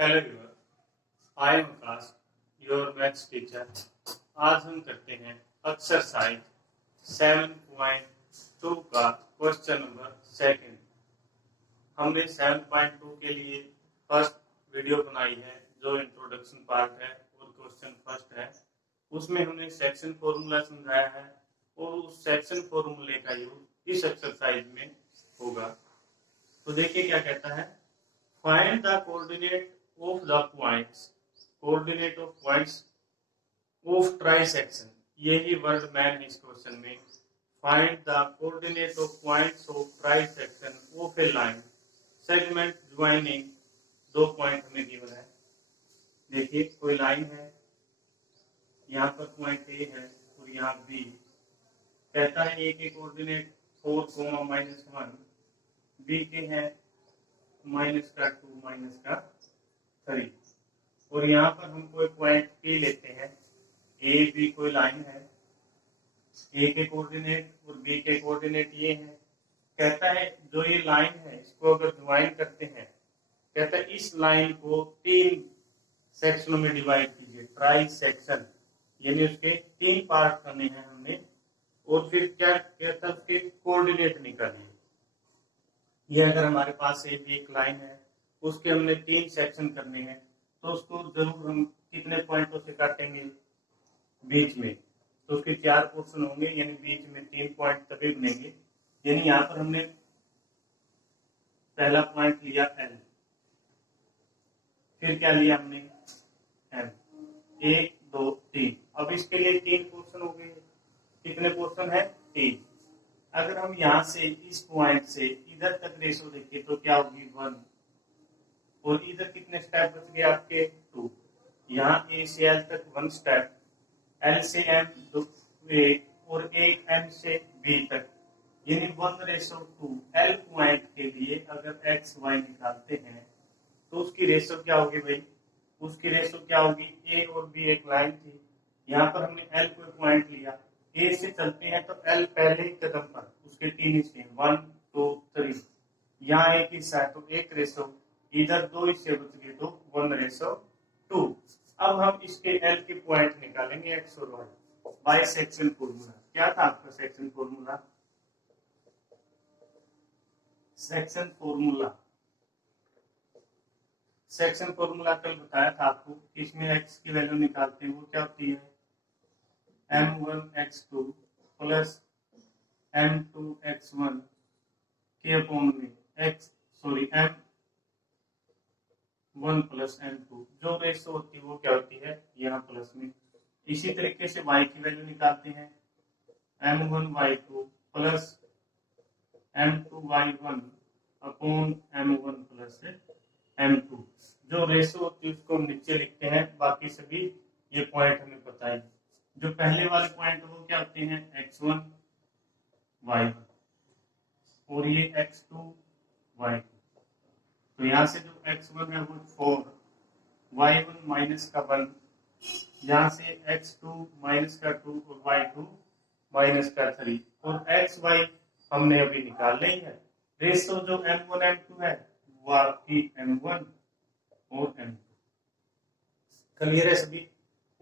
Hello viewer, I am Akash, your maths teacher. आज हम करते हैं एक्सरसाइज 7.2 का क्वेश्चन नंबर सेकंड। हमने 7.2 के लिए फर्स्ट वीडियो बनाई है जो इंट्रोडक्शन पार्ट है और क्वेश्चन फर्स्ट है। उसमें हमने सेक्शन फॉर्मूला समझाया है और उस सेक्शन फॉर्मूले का यूज इस एक्सरसाइज में होगा। तो देखिए क्या कहता है, find the coordinate of the points, coordinate of points of trisection। यही वर्ड मैन है इस क्वेश्चन में। Find the coordinate of points of trisection of A line segment joining दो पॉइंट हमें गिवन है। देखिए कोई लाइन है, यहाँ पर पॉइंट ए है और यहाँ बी। कहता है ए के कोऑर्डिनेट 4, -1, बी के हैं -2, -3 और यहाँ पर हम कोई पॉइंट पी लेते हैं। ए बी कोई लाइन है, ए के कोऑर्डिनेट और बी के कोऑर्डिनेट ये हैं। कहता है जो ये लाइन है इसको अगर ज्वाइन करते हैं, कहता है इस लाइन को 3 सेक्शनों में डिवाइड कीजिए, ट्राई सेक्शन, यानी उसके 3 पार्ट करने हैं हमने। और फिर क्या कहता है, उसके कोऑर्डिनेट निकालिए। ये अगर हमारे पास एक लाइन है, उसके हमने 3 सेक्शन करने हैं, तो उसको जरूर हम कितने पॉइंटों से काटेंगे, बीच में। तो उसके 4 पोर्शन होंगे, यानी बीच में 3 पॉइंट तभी बनेंगे। यानी यहाँ पर हमने पहला पॉइंट लिया L, फिर क्या लिया हमने M, 1 2 3। अब इसके लिए 3 पोर्शन हो गए। कितने पोर्शन है? 3। अगर हम यहाँ से इस पॉइंट से इधर तक रेशो देखें तो क्या होगी 1, और इधर कितने स्टेप बच गए आपके 2। यहाँ ए से एल तक 1 स्टेप, एल से एम 2 और 1 एम से बी तक, यानी 1:2। एल पॉइंट के लिए अगर एक्स वाई निकालते हैं तो उसकी रेशो क्या होगी भाई? उसकी रेशो क्या होगी? ए और बी एक लाइन थी, यहाँ पर हमने एल को पॉइंट लिया। ए से चलते हैं तो एल पहले ही कदम पर उसके 3 हिस्से 1 2 3, यहाँ एक हिस्सा है तो 1:, इधर 2 हिस्से बच गए तो 1:2। अब हम इसके एल के पॉइंट निकालेंगे एक्स और वाई बाय सेक्शन फॉर्मूला। क्या था आपका सेक्शन फॉर्मूला? सेक्शन फॉर्मूला कल बताया था आपको। इसमें एक्स की वैल्यू निकालते हैं, वो क्या होती है? m1x2 प्लस m2x1 के अपॉन में m1 प्लस m2। जो रेशो होती है वो क्या होती है? यहाँ प्लस में। इसी तरीके से y की वैल्यू निकालते हैं, m1y2 plus m2y1 upon m1 plus m2। जो रेशो होती है उसको हम नीचे लिखते हैं, बाकी सभी ये पॉइंट हमें पता है। जो पहले वाले पॉइंट वो क्या होते हैं? x1 y1 और ये x2 y2। तो यहाँ से जो x1 है वो 4, y1 माइनस का 1, यहाँ से x2 माइनस का 2 और y2 माइनस का 3। और xy हमने अभी निकाल ली है। रेशो जो m1 m2 है वो आपकी m1 और m2। क्लियर है सभी?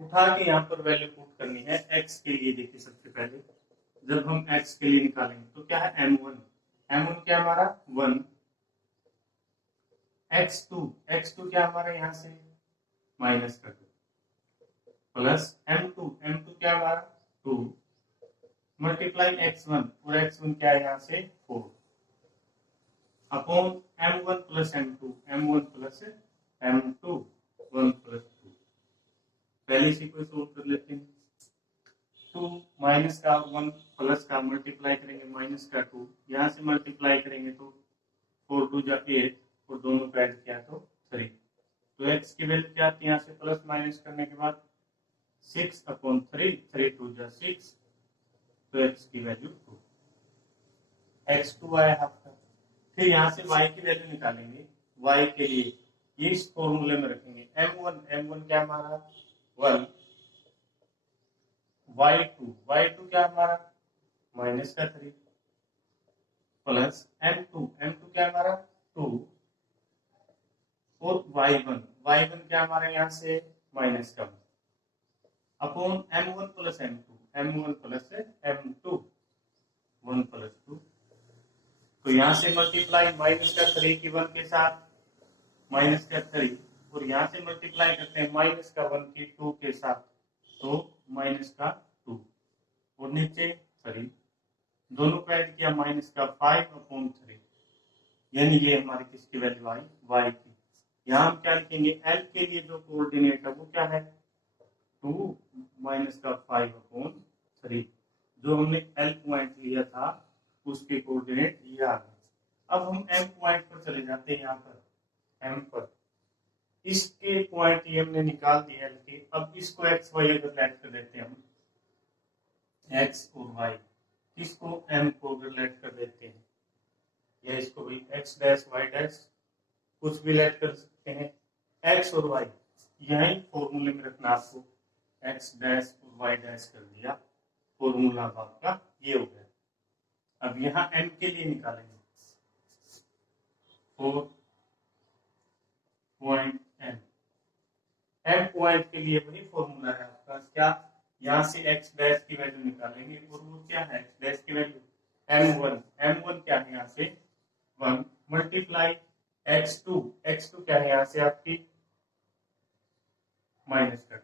उठा के यहाँ पर वैल्यू पुट करनी है x के लिए। देखिए सबसे पहले जब हम x के लिए निकालेंगे तो क्या है? m1 क्या हमारा 1, x2 क्या हमारा यहाँ से माइनस का 2, प्लस m2 क्या हमारा 2, मल्टीप्लाई x1 और x1 क्या है यहाँ से 4, upon m1 plus m2, m1 plus m2, 1 plus 2। पहले इसी को सोल्व कर लेते हैं। 2 माइनस का 1 प्लस का मल्टीप्लाई करेंगे माइनस का 2, यहाँ से मल्टीप्लाई करेंगे तो 4 2 जा 8 और दोनों का ऐड किया तो 3। तो x की वैल्यू क्या आती है? यहाँ से प्लस माइनस करने के बाद 6/3, 3 2 जा 6, तो x की वैल्यू 2, x2 आया आपका। फिर यहाँ से y की वैल्यू निकालेंगे। y के लिए इस फॉर्मूले में रखेंगे m1 क्या हमारा 1, y2 क्या हमारा माइनस का 3, प्लस m2 क्या हमारा 2 और y1 y1 क्या हमारा यहाँ से माइनस का upon m1 plus m1 plus m2 1 plus 2। तो यहाँ से मल्टीप्लाई माइनस का 3 की 1 के साथ माइनस का 3 और यहाँ से मल्टीप्लाई करते हैं माइनस का 1 की 2 के साथ तो माइनस का 2 और नीचे 3 दोनों को ऐड किया माइनस का 5/3 यानी ये हमारी किसकी वैल्यू आई y की। यहाँ हम क्या लिखेंगे l के लिए जो कोऑर्डिनेट है वो क्या है 2 माइनस का 5/3 जो हमने l पॉइंट लिया था उसके कोऑर्डिनेट ये आ गए। अब हम m पॉइंट पर चले जाते हैं यहाँ पर m पर इसके पॉइंट ये हमने निकाल दिया l के। अब इसको x y अगर लेट कर देते हैं हम x और y इसको m को रिलेट कर देते हैं या इसको भी x डैश y डैश कुछ भी लेट कर सकते हैं x और y यही फॉर्मूले में रखना आपको x डैश और y डैश कर दिया फॉर्मूला आपका ये हो गया। अब यहाँ m के लिए निकालेंगे 4 पॉइंट m पॉइंट के लिए वही फॉर्मूला है आपका क्या यहाँ से x डैश की वैल्यू निकालेंगे और वो क्या है x डैश की वैल्यू m1 क्या है यहाँ से 1 मल्टीप्लाई x2 क्या है यहाँ से आपकी माइनस का 2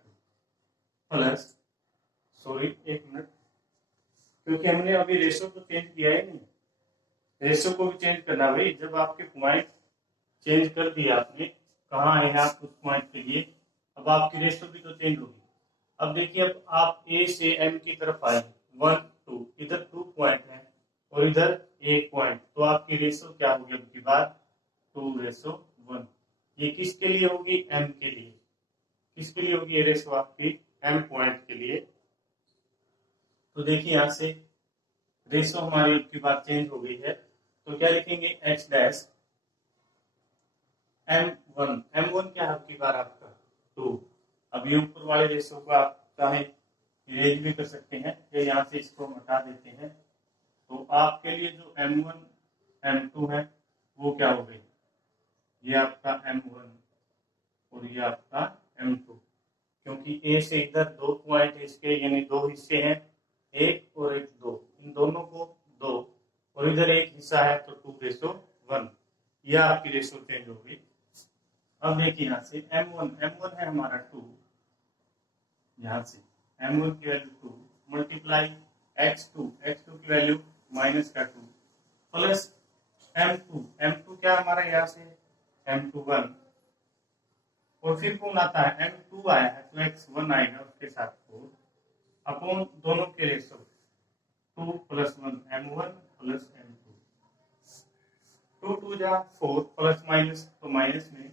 प्लस सॉरी एक मिनट क्योंकि हमने अभी रेशो तो चेंज किया है नहीं रेशो को भी चेंज करना भाई जब आपके पॉइंट चेंज कर दिया आपने कहाँ है आप उस पॉइंट के लिए अब आपकी रेशो भी तो चेंज होगी। अब देखिए अब आप ए से एम की तरफ आए 1 2 इधर 2 पॉइंट है और इधर 1 पॉइंट तो आपकी रेशो क्या होगी अब की बात 2:1 ये किसके लिए होगी एम के लिए किसके लिए होगी ये रेशो आपकी एम पॉइंट के लिए। तो देखिए यहाँ से रेशो हमारी अब की बात चेंज हो गई है तो क्या लिखेंगे x डैश m1 क्या है आपकी बार आपका 2। अब ये ऊपर वाले रेशो को आप चाहे इरेज भी कर सकते हैं या यहाँ से इसको हटा देते हैं तो आपके लिए जो m1 m2 है वो क्या हो गई ये आपका m1 और ये आपका m2 क्योंकि a से इधर 2 पॉइंट इसके यानी 2 हिस्से हैं 1 और 1 2 इन दोनों को 2 और इधर एक हिस्सा है तो 2:1 यह आपकी रेशो चेंज होगी। अब देखिए यहाँ से m1 है हमारा 2 यहाँ से m1 की वैल्यू 2 मल्टीप्लाई x2 की वैल्यू माइनस का 2 प्लस m2 क्या हमारा यहाँ से m2 1 और फिर कौन आता है m2 आया है तो x1 आएगा उसके साथ 4 अपॉन दोनों के रेशो 2 + 1 m1 + m2 2 2 जा 4 प्लस माइनस तो माइनस में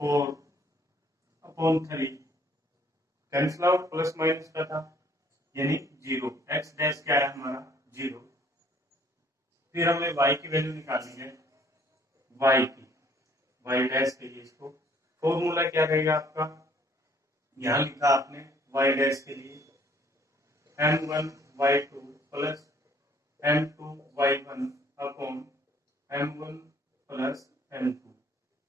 4/3 कैंसिल आउट प्लस माइनस का था यानी 0 x डैश क्या है हमारा 0। फिर हमें y की वैल्यू निकालनी है y डैश के लिए इसको फॉर्मूला क्या रहेगा आपका यहाँ लिखा आपने y डैश के लिए m1 y2 plus m2 y1 upon m1 plus m2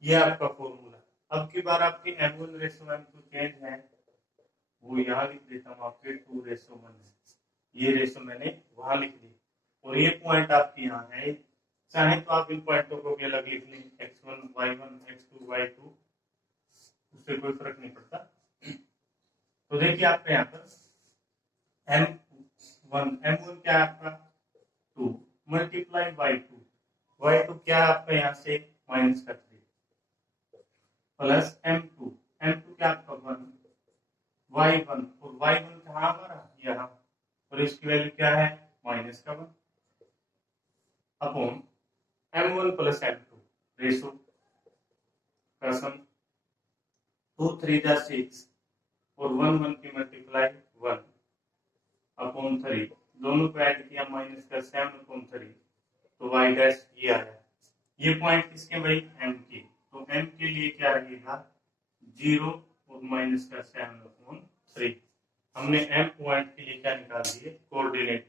ये आपका फॉर्मूला। अब की बार आपके m1 रेशो m2 चेंज है वो यहाँ लिख देता हूँ आपके 2:1 है ये रेशो मैंने वहां लिख दी और ये पॉइंट आपके यहाँ है चाहे तो आप इन पॉइंटों को भी अलग लिख लें x1 y1 x2 y2 उससे कोई फर्क नहीं पड़ता। तो देखिए आपका यहाँ पर m1 क्या है आपका 2 मल्टीप्लाई y2 क्या आपका यहाँ से माइनस का 3 प्लस m2 क्या आपका 1 y1 और y1 कहाँ हमारा यहाँ और इसकी वैल्यू क्या है माइनस का 1 अपॉन m1 + m2 रेशो का सम 2 3 जा 6 और 1 की मल्टीप्लाई 1 अपॉन 3 दोनों को ऐड किया माइनस का 7/3 तो y डैश ये आया। ये पॉइंट किसके भाई m के तो m के लिए क्या रहेगा 0 और माइनस का 7/3 हमने m पॉइंट के लिए क्या निकाल दिए कोऑर्डिनेट।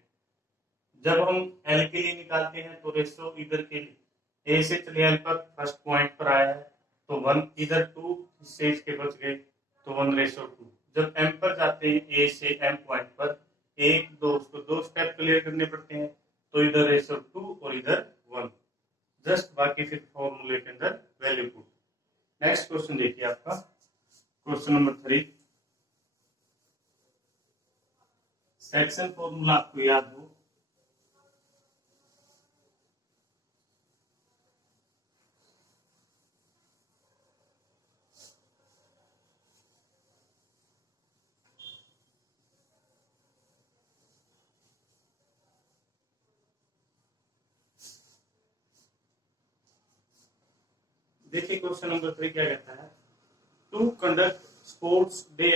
जब हम l के लिए निकालते हैं तो रेशो इधर के लिए a से चले l पर फर्स्ट पॉइंट पर आया है तो 1 इधर 2 इससे इसके बच गए तो 1:2। जब m पर जाते हैं a से m पॉइंट पर 1 2 उसको 2 स्टेप क्लियर करने पड़ते हैं, तो इधर 2 और इधर 1, जस्ट बाकी फिर फॉर्मूले के अंदर वैल्यू पुट। नेक्स्ट क्वेश्चन देखिए आपका क्वेश्चन नंबर 3। सेक्शन फॉर्मूला आपको याद हो, देखिए क्वेश्चन नंबर 3 क्या कहता है, टू कंडक्ट स्पोर्ट्स डे